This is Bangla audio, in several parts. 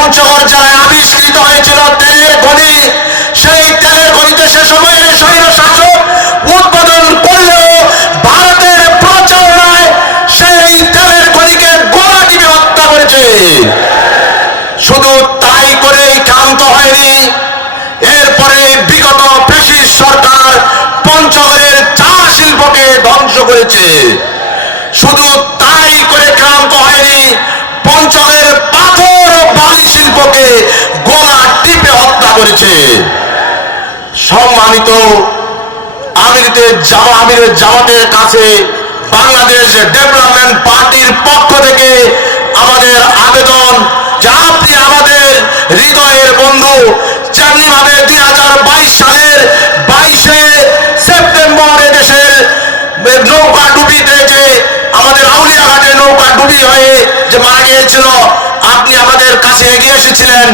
পঞ্চগড় জেলায় আবিষ্কৃত হয়েছিল তেলের খনি সেই তেলের খনিতে সে সময়ের স্বৈর শাসক উদ্বোধন করলেও ভারতের প্রচারণায় সেই তেলের খনিকে গোলা টিপে হত্যা করেছে শুধু তাই করেই ক্ষান্ত হয়নি এরপরে বিগত ব্রিটিশ সরকার পঞ্চগড়ের চা শিল্পকে ধ্বংস করেছে শুধু তাই করে ক্রান্ত হয়নি পঞ্চগড়ের পাথর ও বালি শিল্পকে গোলা টিপে হত্যা করেছে সম্মানিত আমিরদের জামা আমিরের জামাতের কাছে বাংলাদেশ ডেভেলপমেন্ট পার্টির পক্ষ থেকে আমাদের আবেদন, যে আপনি আমাদের হৃদয়ের বন্ধু যেমনি ভাবে দুই হাজার বাইশ সালের বাইশে সেপ্টেম্বর এদেশের নৌকা ডুবিতে যে আমাদের আউলিয়াঘাটে নৌকা ডুবি হয়ে যে মারা গিয়েছিল, আপনি আমাদের কাছে এগিয়ে এসেছিলেন।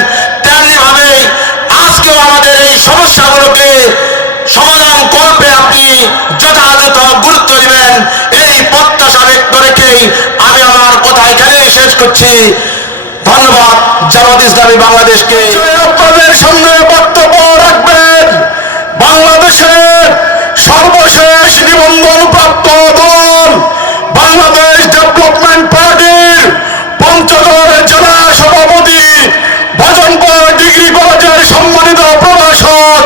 করছি। ধন্যবাদ জামাত ইসলামী বাংলাদেশকে। আপনাদের সামনে বক্তব্য রাখবেন। বাংলাদেশের সর্বশেষ নিবন্ধন প্রাপ্ত দল, বাংলাদেশ ডেভেলপমেন্ট পার্টির পঞ্চগড় জেলা সভাপতি, ভজনপুর ডিগ্রি কলেজের সম্মানিত প্রভাষক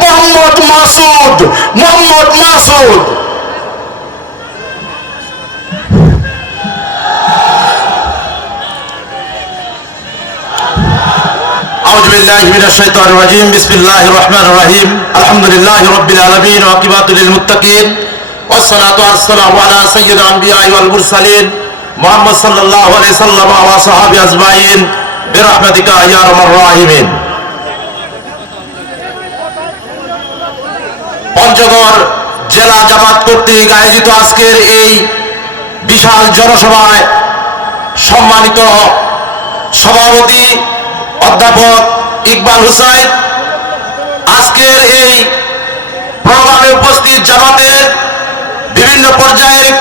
মোহাম্মদ মাসুদ মোহাম্মদ মাসুদ। أعوذ بالله من الشيطان الرجيم بسم الله الرحمن الرحيم الحمد لله رب العالمين وعقبات للمتقين والصلاة والسلام على سيد الأنبياء والمرسلين محمد صلى الله عليه وسلم وصحابه أجمعين برحمتك يا أرحم الراحمين পঞ্চগড় জেলা জামাত কর্তৃক আয়োজিত আজকের এই বিশাল জনসভায় সম্মানিত সভাপতি অধ্যাপক ইকবাল হুসাইন আজকের এই প্রোগ্রামে উপস্থিত জামাতের বিভিন্ন পর্যায়ের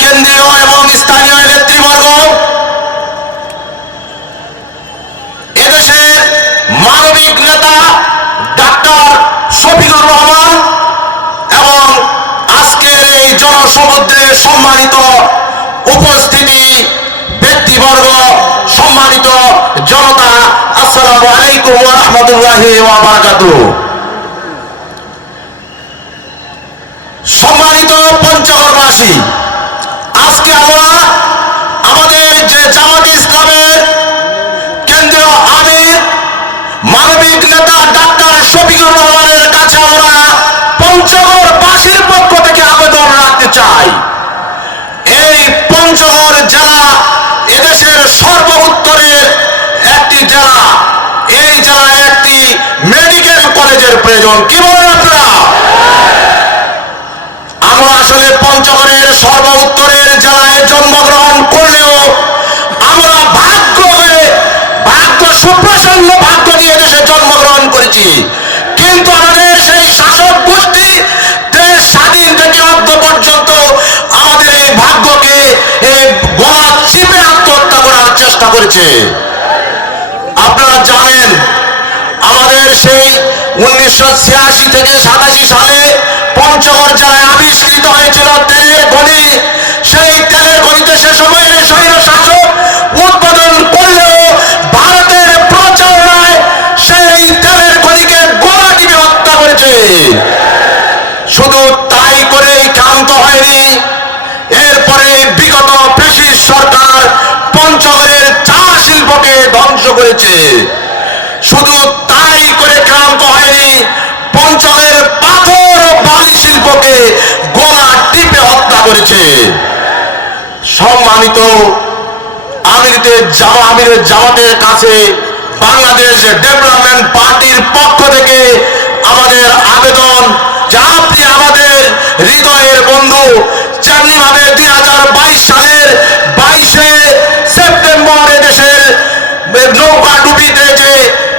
আলাইকুম ওয়া রাহমাতুল্লাহি ওয়া বারাকাতুহু সম্মানিত পঞ্চগড়বাসী আজকে আমরা আমাদের যে জামাত ইসলামের কেন্দ্রীয় আমির মানবিক নেতা ডাক্তার শফিকুর রহমানের কাছে আমরা পঞ্চগড়বাসীর পক্ষ থেকে আবেদন রাখতে চাই এই পঞ্চগড় জেলা এদেশের সর্ব উত্তরের একটি জেলা এই জেলায় একটি মেডিকেল কলেজের প্রয়োজন কি বলেন আপনারা? আমরা আসলে পঞ্চগড়ের সর্ব উত্তরের জেলায় জন্মগ্রহণ করলেও আমরা ভাগ্য হয়ে ভাগ্য সুপ্রসন্ন ভাগ্য নিয়ে দেশে জন্মগ্রহণ করেছি। কিন্তু আমাদের সেই শাসক গোষ্ঠী দেশ স্বাধীন থেকে অর্ধ পর্যন্ত আমাদের এই ভাগ্যকে এই গলা চিপে আত্মহত্যা করার চেষ্টা করেছে আপনারা জানেন আমাদের সেই উনিশশো ছিয়াশি থেকে সাতাশি সালে পঞ্চগড় জেলায় আবিষ্কৃত হয়েছিল তেলের খনি। সেই তেলের খনিতে সে সময়ের স্বৈর শাসক উদ্বোধন করলেও ভারতের প্রচারণায় সেই তেলের খনিকে টিপে হত্যা করেছে। শুধু তাই করেই ক্ষান্ত হয়নি, এরপরে বিগত ব্রিটিশ সরকার পঞ্চগড়ের চা শিল্পকে ধ্বংস করেছে। শুধু তাই করে ক্রান্ত হয়নি পঞ্চগড়ের পাথর ও বালি শিল্পকে গোলা টিপে হত্যা সম্মানিত আমিরদের জামা, আমিরের জামাতের কাছে বাংলাদেশ ডেভেলপমেন্ট পার্টির পক্ষ থেকে আমাদের আবেদন, যে আপনি আমাদের হৃদয়ের বন্ধু যেমনি ভাবে দুই হাজার বাইশ সালের বাইশে সেপ্টেম্বর এদেশের নৌকা ডুবিতে যে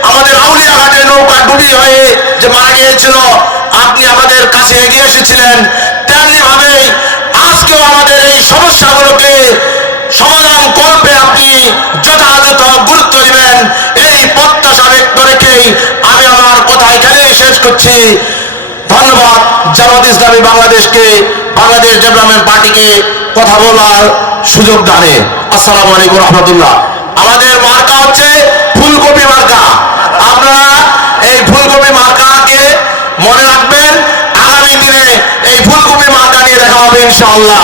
আমাদের আউলিয়াঘাটে নৌকা ডুবি হয়ে যে মারা গিয়েছিল, আপনি আমাদের কাছে এগিয়ে এসেছিলেন। তেমনি ভাবে করছি। ধন্যবাদ। জামাত ইসলামী বাংলাদেশকে বাংলাদেশ ডেভেলপমেন্ট পার্টিকে কথা বলার সুযোগ দানে। আসসালামু আলাইকুম রহমতুল্লাহ। আমাদের মার্কা হচ্ছে ফুলকপি মার্কা। আপনারা এই ফুলকপি মার্কাকে মনে রাখবেন, আগামী দিনে এই ফুলকপি মার্কা নিয়ে দেখা হবে ইনশাআল্লাহ।